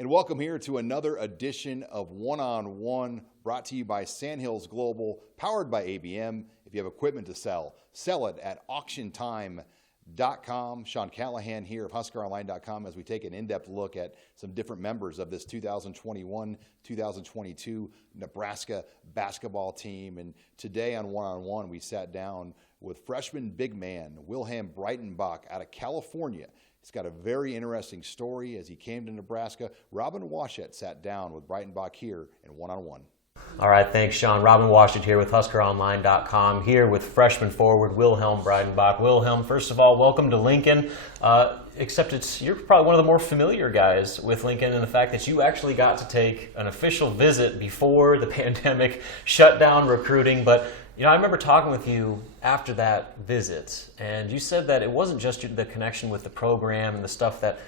And welcome here to another edition of One-on-One, brought to you by Sandhills Global, powered by ABM. If you have equipment to sell it at auctiontime.com. Sean Callahan here of HuskerOnline.com as we take an in-depth look at some different members of this 2021-2022 Nebraska basketball team. And today on One-on-One, we sat down with freshman big man Wilhelm Breidenbach out of California. He's got a very interesting story as he came to Nebraska. Robin Washett sat down with Breidenbach here in One-on-One. All right, thanks, Sean. Robin Washett here with HuskerOnline.com, here with Freshman Forward Wilhelm Breidenbach. Wilhelm, first of all, welcome to Lincoln. Except you're probably one of the more familiar guys with Lincoln in the fact that you actually got to take an official visit before the pandemic shut down recruiting. But you know, I remember talking with you after that visit, and you said that it wasn't just the connection with the program and the stuff that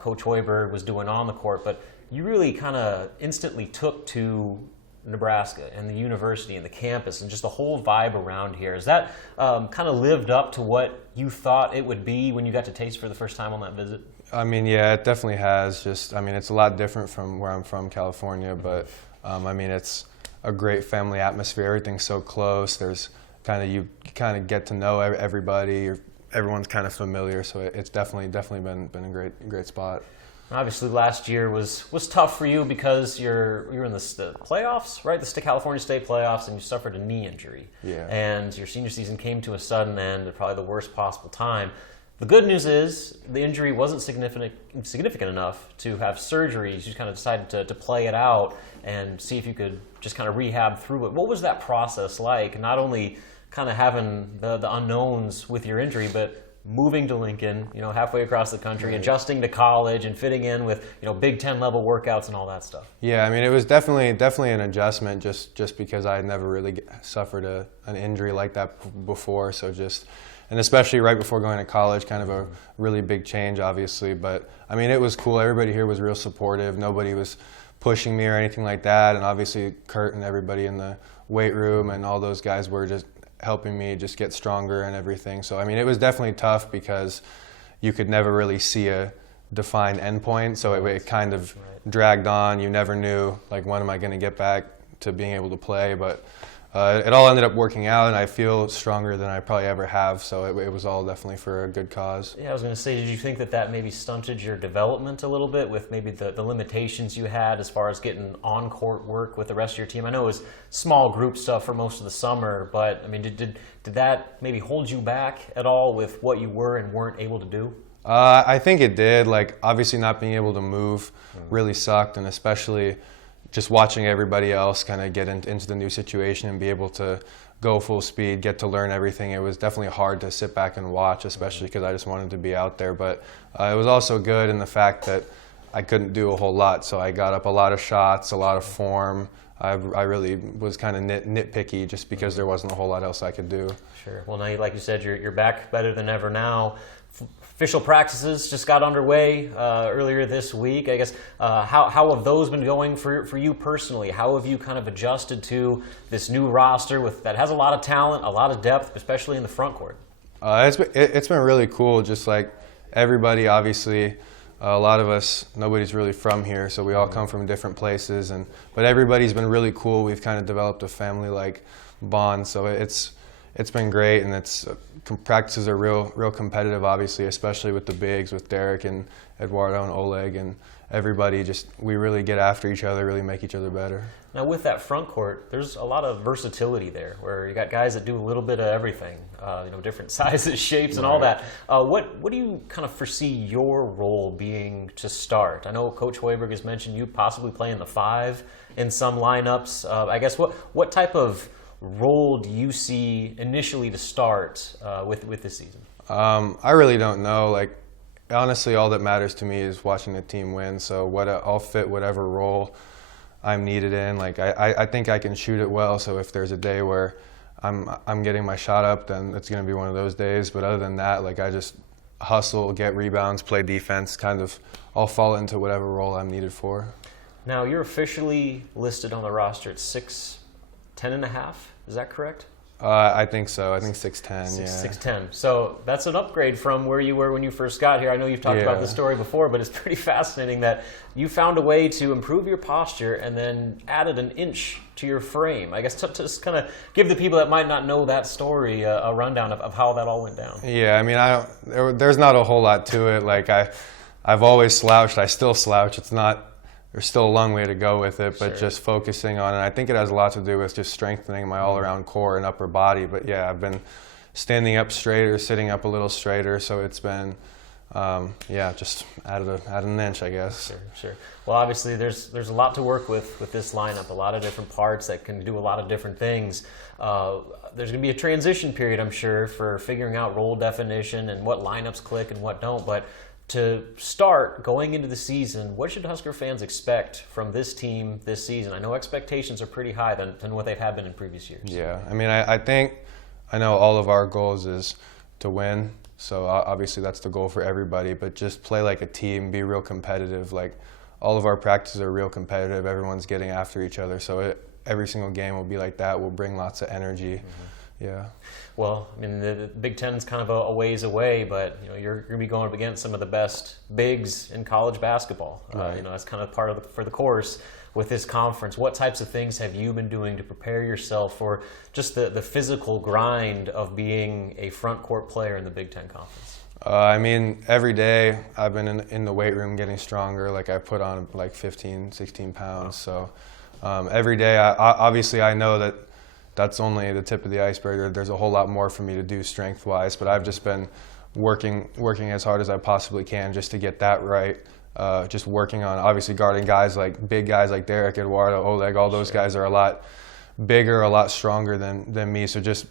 Coach Hoiberg was doing on the court, but you really kind of instantly took to Nebraska and the university and the campus and just the whole vibe around here. Is that kind of lived up to what you thought it would be when you got to taste for the first time on that visit? I mean, yeah, it definitely has. It's a lot different from where I'm from, California, but it's a great family atmosphere. Everything's so close. There's you kind of get to know everybody. Everyone's kind of familiar, so it's definitely been a great spot. Obviously, last year was tough for you because you're in the playoffs, right? The California State playoffs, and you suffered a knee injury. Yeah. And your senior season came to a sudden end at probably the worst possible time. The good news is the injury wasn't significant enough to have surgeries. You kind of decided to play it out and see if you could just kind of rehab through it. What was that process like? Not only kind of having the unknowns with your injury, but moving to Lincoln, halfway across the country, adjusting to college and fitting in with, Big Ten level workouts and all that stuff. Yeah, it was definitely an adjustment just because I had never really suffered an injury like that before. And especially right before going to college, kind of a really big change, obviously. But it was cool. Everybody here was real supportive. Nobody was pushing me or anything like that. And obviously Kurt and everybody in the weight room and all those guys were just helping me just get stronger and everything. So it was definitely tough because you could never really see a defined endpoint. So it kind of dragged on. You never knew, when am I going to get back to being able to play? But it all ended up working out, and I feel stronger than I probably ever have. So it was all definitely for a good cause. Yeah, I was going to say, did you think that maybe stunted your development a little bit with maybe the limitations you had as far as getting on-court work with the rest of your team? I know it was small group stuff for most of the summer, but did that maybe hold you back at all with what you were and weren't able to do? I think it did. Obviously not being able to move really sucked, and especially just watching everybody else kind of get into the new situation and be able to go full speed, get to learn everything. It was definitely hard to sit back and watch, especially because I just wanted to be out there. But it was also good in the fact that I couldn't do a whole lot. So I got up a lot of shots, a lot of form. I really was kind of nitpicky just because there wasn't a whole lot else I could do. Sure. Well, now, like you said, you're back better than ever now. Official practices just got underway earlier this week. I guess how have those been going for you personally? How have you kind of adjusted to this new roster that has a lot of talent, a lot of depth, especially in the front court? It's been really cool. Just like everybody, obviously, a lot of us, nobody's really from here, so we all come from different places. But everybody's been really cool. We've kind of developed a family-like bond, so it's been great, and practices are real competitive, obviously, especially with the bigs, with Derek and Eduardo and Oleg and everybody. We really get after each other, really make each other better. Now, with that front court, there's a lot of versatility there, where you got guys that do a little bit of everything, different sizes, shapes, and all that. What do you kind of foresee your role being to start? I know Coach Hoiberg has mentioned you possibly playing the 5 in some lineups. I guess what type of role do you see initially to start with this season? I really don't know. Honestly, all that matters to me is watching the team win. So I'll fit whatever role I'm needed in. I think I can shoot it well. So if there's a day where I'm getting my shot up, then it's going to be one of those days. But other than that, I just hustle, get rebounds, play defense. I'll fall into whatever role I'm needed for. Now, you're officially listed on the roster at 6'10.5". Is that correct? I think so. I think 6'10", yeah. 6'10". So that's an upgrade from where you were when you first got here. I know you've talked about this story before, but it's pretty fascinating that you found a way to improve your posture and then added an inch to your frame. I guess to just kind of give the people that might not know that story a rundown of how that all went down. Yeah, I mean, there's not a whole lot to it. Like I've always slouched. I still slouch. There's still a long way to go with it, but just focusing on it. I think it has a lot to do with just strengthening my all-around core and upper body. But yeah, I've been standing up straighter, sitting up a little straighter, so it's been, just added an inch, I guess. Sure. Well, obviously, there's a lot to work with this lineup, a lot of different parts that can do a lot of different things. There's going to be a transition period, I'm sure, for figuring out role definition and what lineups click and what don't, but to start going into the season, what should Husker fans expect from this team this season? I know expectations are pretty high than what they've had been in previous years. Yeah, I mean, I know all of our goals is to win, so obviously that's the goal for everybody, but just play like a team, be real competitive. Like, all of our practices are real competitive. Everyone's getting after each other, so every single game will be like that. We'll bring lots of energy. Mm-hmm. Yeah. Well, I mean, the Big Ten's kind of a ways away, but you're going to be going up against some of the best bigs in college basketball. Right. That's kind of part of for the course with this conference. What types of things have you been doing to prepare yourself for just the physical grind of being a front court player in the Big Ten Conference? I mean, every day I've been in the weight room getting stronger. Like, I put on like 15, 16 pounds. Wow. So every day, obviously I know that that's only the tip of the iceberg. There's a whole lot more for me to do strength-wise, but I've just been working as hard as I possibly can just to get that right. Just working on obviously guarding big guys like Derek, Eduardo, Oleg. All those guys are a lot bigger, a lot stronger than me. So just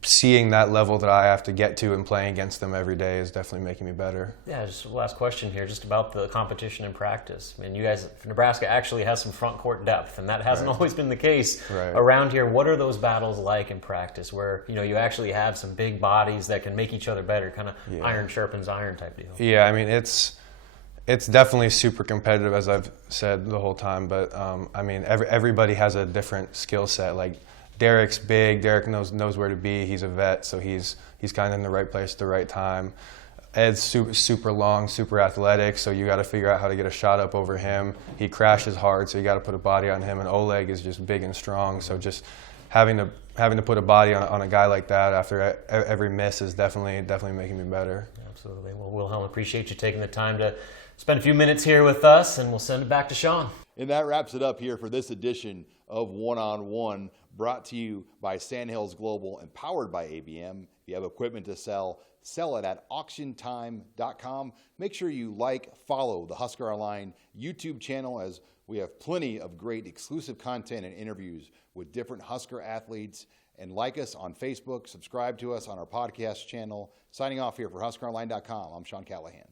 seeing that level that I have to get to and playing against them every day is definitely making me better. Yeah, just last question here, just about the competition in practice. I mean, you guys, Nebraska actually has some front court depth, and that hasn't always been the case around here. What are those battles like in practice where, you actually have some big bodies that can make each other better, kind of iron sharpens iron type deal? Yeah, I mean, it's definitely super competitive, as I've said the whole time, but I mean, everybody has a different skill set. Like, Derek's big. Derek knows where to be. He's a vet, so he's kind of in the right place at the right time. Ed's super long, super athletic, so you got to figure out how to get a shot up over him. He crashes hard, so you got to put a body on him. And Oleg is just big and strong, so just having to put a body on a guy like that after every miss is definitely making me better. Absolutely. Well, Wilhelm, appreciate you taking the time to spend a few minutes here with us, and we'll send it back to Sean. And that wraps it up here for this edition of One on One, brought to you by Sandhills Global and powered by ABM. If you have equipment to sell it at auctiontime.com. Make sure you follow the HuskerOnline YouTube channel, as we have plenty of great exclusive content and interviews with different Husker athletes. And like us on Facebook, subscribe to us on our podcast channel. Signing off here for HuskerOnline.com, I'm Sean Callahan.